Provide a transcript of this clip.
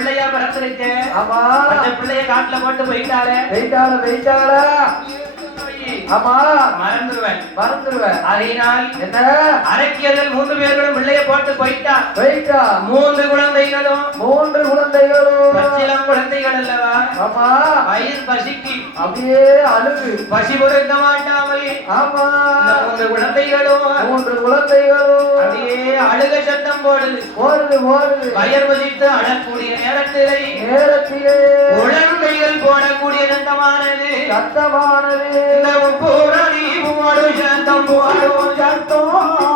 பிள்ளையா பிறந்திருக்கு. ஆமா அந்த பிள்ளைய காட்டுல போட்டு போயிட்டாளே. வெயிட்டாளா ஆமா மறந்துடுவேன். அதனால் என்ன அரக்கியர்கள் 3 பேர்களும் பிள்ளைய போட்டு போயிட்டா. 3 குழந்தைகளும் பச்சிளம் குழந்தைகள் அல்லவா. ஆமா வயிறு பசிக்கு அப்படியே அழுகு பசி பொறுக்க மாட்டாமல். ஆமா 3 குழந்தைகளும் அப்படியே அழுக சத்தம் போடுது. வயர் பசித்து அழக்கூடிய நேரத்திலே குழந்தைகள் போடக்கூடிய சத்தமானது. பூரணி சத்தம் போடும் சத்தம்